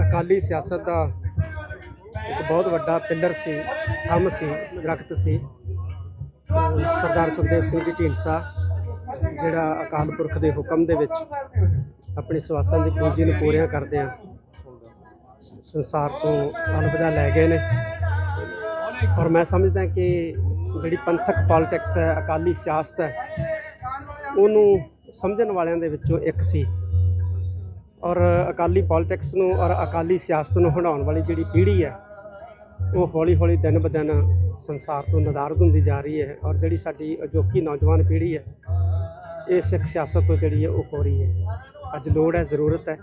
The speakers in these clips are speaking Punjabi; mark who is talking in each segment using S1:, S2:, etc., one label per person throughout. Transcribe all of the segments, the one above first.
S1: ਅਕਾਲੀ ਸਿਆਸਤ ਦਾ ਇੱਕ ਬਹੁਤ ਵੱਡਾ ਪਿੱਲਰ ਸੀ, ਥੰਮ ਸੀ, ਦਰਖਤ ਸੀ ਸਰਦਾਰ ਸੁਖਦੇਵ ਸਿੰਘ ਜੀ ਢੀਂਡਸਾ, ਜਿਹੜਾ ਅਕਾਲ ਪੁਰਖ ਦੇ ਹੁਕਮ ਦੇ ਵਿੱਚ ਆਪਣੀ ਸਵਾਸਾਂ ਦੀ ਪੂੰਜੀ ਨੂੰ ਪੂਰਿਆਂ ਕਰਦੇ ਆ ਸੰਸਾਰ ਤੋਂ ਅਲਵਿਦਾ ਲੈ ਗਏ ਨੇ। ਔਰ ਮੈਂ ਸਮਝਦਾ ਕਿ ਜਿਹੜੀ ਪੰਥਕ ਪੋਲਿਟਿਕਸ ਹੈ, ਅਕਾਲੀ ਸਿਆਸਤ ਹੈ, ਉਹਨੂੰ ਸਮਝਣ ਵਾਲਿਆਂ ਦੇ ਵਿੱਚੋਂ ਇੱਕ ਸੀ। ਔਰ ਅਕਾਲੀ ਪੋਲਿਟਿਕਸ ਨੂੰ ਔਰ ਅਕਾਲੀ ਸਿਆਸਤ ਨੂੰ ਹੰਡਾਉਣ ਵਾਲੀ ਜਿਹੜੀ ਪੀੜ੍ਹੀ ਹੈ, ਉਹ ਹੌਲੀ ਹੌਲੀ ਦਿਨ ਬ ਦਿਨ ਸੰਸਾਰ ਤੋਂ ਨਦਾਰਦ ਹੁੰਦੀ ਜਾ ਰਹੀ ਹੈ ਔਰ ਜਿਹੜੀ ਸਾਡੀ ਅਜੋਕੀ ਨੌਜਵਾਨ ਪੀੜ੍ਹੀ ਹੈ, ਇਹ ਸਿੱਖ ਸਿਆਸਤ ਤੋਂ ਜਿਹੜੀ ਹੈ, ਉਹ ਕੋਰੀ ਹੈ। ਅੱਜ ਲੋੜ ਹੈ ਜ਼ਰੂਰਤ ਹੈ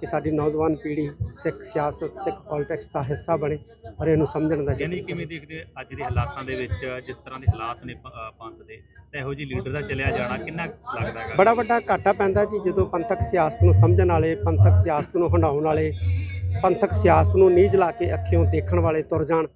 S1: ਕਿ ਸਾਡੀ ਨੌਜਵਾਨ ਪੀੜ੍ਹੀ ਸਿੱਖ ਸਿਆਸਤ ਸਿੱਖ ਪੋਲਿਟਿਕਸ ਦਾ ਹਿੱਸਾ ਬਣੇ ਔਰ ਇਹਨੂੰ ਸਮਝਣ ਦਾ
S2: ਯਾਨੀ ਕਿਵੇਂ। ਦੇਖਦੇ ਅੱਜ ਦੇ ਹਾਲਾਤਾਂ ਦੇ ਵਿੱਚ ਜਿਸ ਤਰ੍ਹਾਂ ਦੇ ਹਾਲਾਤ ਨੇ ਪੰਥ ਦੇ ਤਾਂ ਇਹੋ ਜਿਹੀ ਲੀਡਰ ਦਾ ਚਲਿਆ ਜਾਣਾ ਕਿੰਨਾ ਲੱਗਦਾ ਹੈਗਾ
S1: ਬੜਾ ਵੱਡਾ ਘਾਟਾ ਪੈਂਦਾ ਜੀ ਜਦੋਂ ਪੰਥਕ ਸਿਆਸਤ ਨੂੰ ਸਮਝਣ ਵਾਲੇ ਪੰਥਕ ਸਿਆਸਤ ਨੂੰ ਹੰਡਾਉਣ ਵਾਲੇ ਪੰਥਕ ਸਿਆਸਤ ਨੂੰ ਨੀਝ ਲਾ ਕੇ ਅੱਖਿਓਂ ਦੇਖਣ ਵਾਲੇ ਤੁਰ ਜਾਣ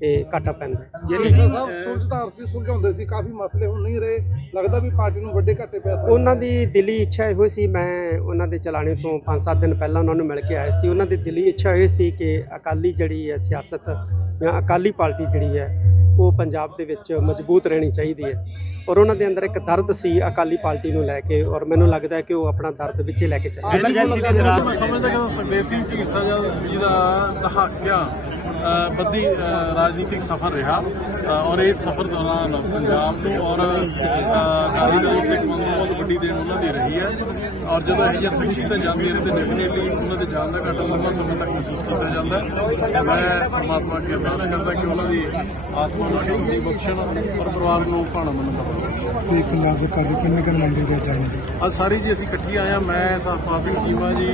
S1: ਤੇ ਘਾਟਾ ਪੈਂਦਾ ਹੈ।
S2: ਕਿ,
S3: ਸਾਹਿਬ ਸੁਲਝਦਾਰ ਸੀ ਸੁਲਝਾਉਂਦੇ ਸੀ ਕਾਫੀ ਮਸਲੇ ਹੁਣ ਨਹੀਂ ਰਹੇ ਲੱਗਦਾ ਵੀ ਪਾਰਟੀ ਨੂੰ ਵੱਡੇ ਘਾਟੇ ਪੈ ਸਕਦੇ
S1: ਉਹਨਾਂ ਦੀ ਦਿਲੀ ਇੱਛਾ ਇਹੋ ਸੀ ਮੈਂ ਉਹਨਾਂ ਦੇ ਚਲਾਣੇ ਤੋਂ 5-7 ਦਿਨ ਪਹਿਲਾਂ ਉਹਨਾਂ ਨੂੰ ਮਿਲ ਕੇ ਆਇਆ ਸੀ। ਉਹਨਾਂ ਦੀ ਦਿਲੀ ਇੱਛਾ ਇਹ ਸੀ ਕਿ ਅਕਾਲੀ ਜਿਹੜੀ ਹੈ ਸਿਆਸਤ ਜਾਂ ਅਕਾਲੀ ਪਾਰਟੀ ਜਿਹੜੀ ਹੈ ਉਹ ਪੰਜਾਬ ਦੇ ਵਿੱਚ ਮਜ਼ਬੂਤ ਰਹਿਣੀ ਚਾਹੀਦੀ ਹੈ। ਔਰ ਉਹਨਾਂ ਦੇ ਅੰਦਰ ਇੱਕ ਦਰਦ ਸੀ ਅਕਾਲੀ ਪਾਰਟੀ ਨੂੰ ਲੈ ਕੇ ਔਰ ਮੈਨੂੰ ਲੱਗਦਾ ਹੈ ਕਿ ਉਹ ਆਪਣਾ ਦਰਦ ਵਿੱਚੇ ਲੈ ਕੇ ਚੱਲੇ।
S2: ਐਮਰਜੈਂਸੀ ਦੇ ਦੌਰਾਨ
S4: ਮੈਂ ਸਮਝਦਾ ਕਿ ਸੁਖਦੇਵ ਸਿੰਘ ਢੀਂਡਸਾ ਜੀ ਜੀ ਦਾ ਦਹਾਕਿਆ ਬੱਦੀ ਰਾਜਨੀਤਿਕ ਸਫ਼ਰ ਰਿਹਾ ਔਰ ਇਸ ਸਫ਼ਰ ਦੌਰਾਨ ਪੰਜਾਬ ਨੂੰ ਔਰ ਅਕਾਲੀ ਦਲ ਨੂੰ ਸਿੱਖ ਨੂੰ ਬਹੁਤ ਵੱਡੀ ਦੇਣ ਉਹਨਾਂ ਦੀ ਰਹੀ ਹੈ। ਔਰ ਜਦੋਂ ਇਹ ਜਿਹੀਆਂ ਸ਼ਖਸੀਅਤਾਂ ਜਾਂਦੀਆਂ ਨੇ ਤੇ ਡੈਫੀਨੇਟਲੀ ਉਹਨਾਂ ਦੇ ਜਾਣ ਦਾ ਘਾਟਾ ਲੰਬਾ ਸਮਾਂ ਤੱਕ ਮਹਿਸੂਸ ਕੀਤਾ ਜਾਂਦਾ ਹੈ। ਮੈਂ ਪਰਮਾਤਮਾ ਅੱਗੇ ਅਰਦਾਸ ਕਰਦਾ ਕਿ ਉਹਨਾਂ ਦੀ ਆਤਮਾ ਨੂੰ ਸ਼ਾਂਤੀ ਬਖਸ਼ਣ ਔਰ ਪਰਿਵਾਰ ਨੂੰ ਭਾਣਾ ਮੰਨਣ ਦਾ
S3: ਤੇ ਪੰਜਾਬ ਸਰਕਾਰ ਦੇ ਕਿੰਨੇ ਕੁ ਨੁਮਾਇੰਦੇ ਗਏ ਚਾਹੀਦੇ
S4: ਅੱਜ ਸਾਰੀ ਜੀ ਅਸੀਂ ਇਕੱਠੀ ਹਾਂ। ਮੈਂ ਸਰਪਾਲ ਸਿੰਘ ਚੀਮਾ ਜੀ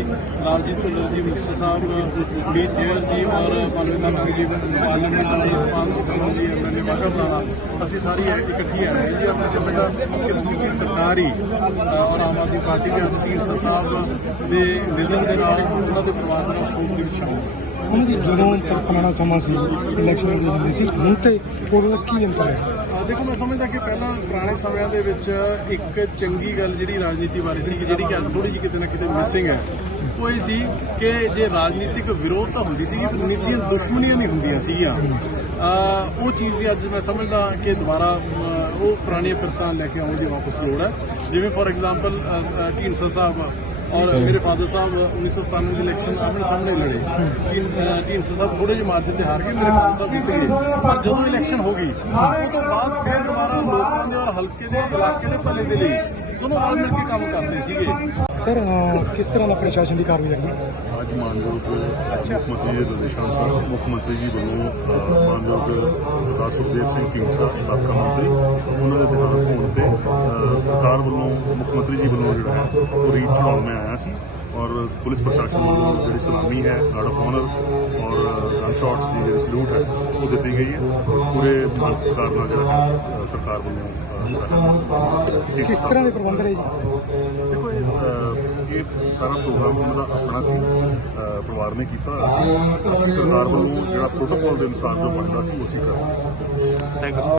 S4: ਲਾਲਜੀਤ ਭੁੱਲਰ ਜੀ ਮਿਨਿਸਟਰ ਸਾਹਿਬ ਡੀ ਜੇਲ ਜੀ ਔਰ ਮਨਵਿੰਦਰ ਸਿੰਘ ਜੀ ਪਾਰਲੀਮੈਂਟ ਜੀ ਪਾਲ ਸਿੰਘ ਜੀ ਐਮਐਲਏ ਵਾਗਾ ਬਲਾਣਾ ਅਸੀਂ ਸਾਰੀ ਇਕੱਠੀ ਆਏ ਜੀ। ਆਪਣੇ ਸਮਝਦਾ ਕਿ ਸਮੁੱਚੀ ਸਰਕਾਰ ਹੀ ਔਰ ਆਮ ਆਦਮੀ ਪਾਰਟੀ ਦੇ ਅਧਿਕਾਰੀ ਸਾਹਿਬ ਦੇ ਵਿਜ਼ਨ ਦੇ ਨਾਲ ਉਹਨਾਂ ਦੇ ਪਰਿਵਾਰ ਦੇ ਸ਼ੋਕ ਦੇ ਵਿੱਚ ਸ਼ਾਮਲ
S3: ਹੁਣ ਜੀ ਜਦੋਂ ਪੁਰਾਣਾ ਸਮਾਂ ਸੀ ਇਲੈਕਸ਼ਨ ਦੇ ਸੀ ਹੁਣ ਤੇ ਉਹਦਾ ਕੀ ਅੰਤਰ ਹੈ?
S4: ਦੇਖੋ, ਮੈਂ ਸਮਝਦਾ ਕਿ ਪਹਿਲਾਂ ਪੁਰਾਣੇ ਸਮਿਆਂ ਦੇ ਵਿੱਚ ਇੱਕ ਚੰਗੀ ਗੱਲ ਜਿਹੜੀ ਰਾਜਨੀਤੀ ਬਾਰੇ ਸੀ ਜਿਹੜੀ ਕਿ ਅੱਜ ਥੋੜੀ ਜਿਹੀ ਕਿਤੇ ਨਾ ਕਿਤੇ ਮਿਸਿੰਗ ਹੈ, ਉਹ ਇਹ ਸੀ ਕਿ ਜੇ ਰਾਜਨੀਤਿਕ ਵਿਰੋਧ ਤਾਂ ਹੁੰਦੀ ਸੀ ਨੀਤੀਆਂ ਦੁਸ਼ਮਣੀਆਂ ਨਹੀਂ ਹੁੰਦੀਆਂ ਸੀਗੀਆਂ। ਉਹ ਚੀਜ਼ ਦੀ ਅੱਜ ਮੈਂ ਸਮਝਦਾ ਕਿ ਦੁਬਾਰਾ ਉਹ ਪੁਰਾਣੀਆਂ ਫਿਰਤਾਂ ਲੈ ਕੇ ਆਉਣ ਦੀ ਵਾਪਸ ਲੋੜ ਹੈ। ਜਿਵੇਂ ਫੋਰ ਐਗਜ਼ਾਮਪਲ ਢੀਂਡਸਾ ਸਾਹਿਬ ਔਰ ਮੇਰੇ ਫਾਦਰ ਸਾਹਿਬ 1997 ਦੇ ਇਲੈਕਸ਼ਨ ਆਪਣੇ ਸਾਹਮਣੇ ਲੜੇ। ਢੀਂਡਸਾ ਸਾਹਿਬ ਥੋੜੇ ਜਿਹੇ ਮਾਰਜਨ ਤੇ ਹਾਰ ਗਏ ਮੇਰੇ ਫਾਦਰ ਸਾਹਿਬ ਜਿੱਤ ਗਏ। ਪਰ ਜਦੋਂ ਇਲੈਕਸ਼ਨ ਹੋ ਗਈ ਉਹ ਤੋਂ ਬਾਅਦ ਫਿਰ ਦੁਬਾਰਾ ਲੋਕਾਂ ਦੇ ਔਰ ਹਲਕੇ ਦੇ ਇਲਾਕੇ ਦੇ ਭਲੇ ਦੇ ਲਈ ਦੋਨੋਂ ਨਾਲ ਮਿਲ ਕੇ ਕੰਮ ਕਰਦੇ ਸੀਗੇ।
S3: ਸਰ ਕਿਸ ਤਰ੍ਹਾਂ ਦਾ ਪ੍ਰਸ਼ਾਸਨ ਦੀ ਕਾਰਵਾਈ ਲੱਗਣੀ
S5: ਅੱਜ ਮਾਨਯੋਗ ਮੁੱਖ ਮੰਤਰੀ ਦੇ ਨਿਰਦੇਸ਼ਾਂ ਅਨੁਸਾਰ ਮੁੱਖ ਮੰਤਰੀ ਜੀ ਵੱਲੋਂ ਅ, ਮਾਨਯੋਗ ਸਰਦਾਰ ਸੁਖਦੇਵ ਸਿੰਘ ਢੀਂਡਸਾ ਸਾਬਕਾ ਮੰਤਰੀ ਉਹਨਾਂ ਦੇ ਦੇਹਾਂਤ ਹੋਣ ਤੇ ਅ, ਸਰਕਾਰ ਵੱਲੋਂ ਮੁੱਖ ਮੰਤਰੀ ਜੀ ਵੱਲੋਂ ਜਿਹੜਾ ਹੈ ਉਹ ਰੀਤ ਚੜਾਉਣ ਮੈਂ ਆਇਆ ਸੀ ਔਰ ਪੁਲਿਸ ਪ੍ਰਸ਼ਾਸਨ ਵੱਲੋਂ ਜਿਹੜੀ ਸਲਾਮੀ ਹੈ ਗਾਰਡ ਆਫ ਆਨਰ ਔਰ ਗਨ ਸ਼ਾਟਸ ਦੀ ਜਿਹੜੀ ਸਲੂਟ ਹੈ ਉਹ ਦਿੱਤੀ ਗਈ ਹੈ ਔਰ ਪੂਰੇ ਮਾਨ ਸਤਿਕਾਰ ਨਾਲ ਜਿਹੜਾ ਹੈ ਅ, ਸਰਕਾਰ ਵੱਲੋਂ ਅ, ਜਿਹੜਾ ਹੈ
S3: ਕਿਸ ਤਰ੍ਹਾਂ ਦੇ ਪ੍ਰਬੰਧ ਰਹੇ ਜੀ?
S5: ਇਹ, ਸਾਰਾ ਪ੍ਰੋਗਰਾਮ ਉਹਨਾਂ ਦਾ ਆਪਣਾ ਸੀ ਪਰਿਵਾਰ ਨੇ ਕੀਤਾ ਅਸੀਂ ਸਰਕਾਰ ਵੱਲੋਂ ਜਿਹੜਾ ਪ੍ਰੋਟੋਕੋਲ ਦੇ ਅਨੁਸਾਰ ਜੋ ਬਣਦਾ ਸੀ ਉਹ ਅਸੀਂ ਕਰ ਰਹੇ ਹਾਂ
S2: ਥੈਂਕ ਯੂ